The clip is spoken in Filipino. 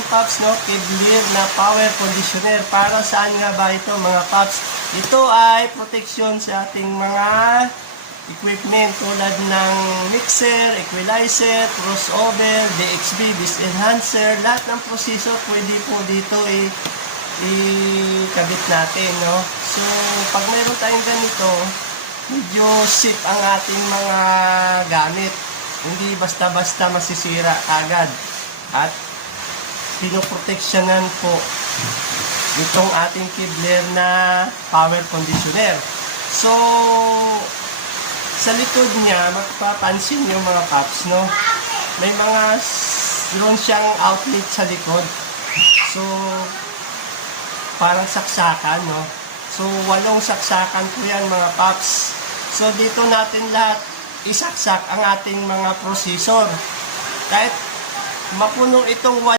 natin, Paps, no? Kevlar na power conditioner. Para saan nga ba ito, mga Paps? Ito ay protection sa ating mga equipment tulad ng mixer, equalizer, crossover, DXB, disc enhancer. Lahat ng processor pwede po dito ikabit natin, no? So, pag mayroon tayong ganito, medyo safe ang ating mga gamit. Hindi basta-basta masisira agad. At pinoproteksyonan po itong ating Kevlar na power conditioner. So, sa likod niya, mapapansin nyo mga Paps, no? May mga meron siyang outlet sa likod. So, parang saksakan, no? So, 8 saksakan po yan, mga Paps. So, dito natin lahat isaksak ang ating mga processor. Kahit mapuno itong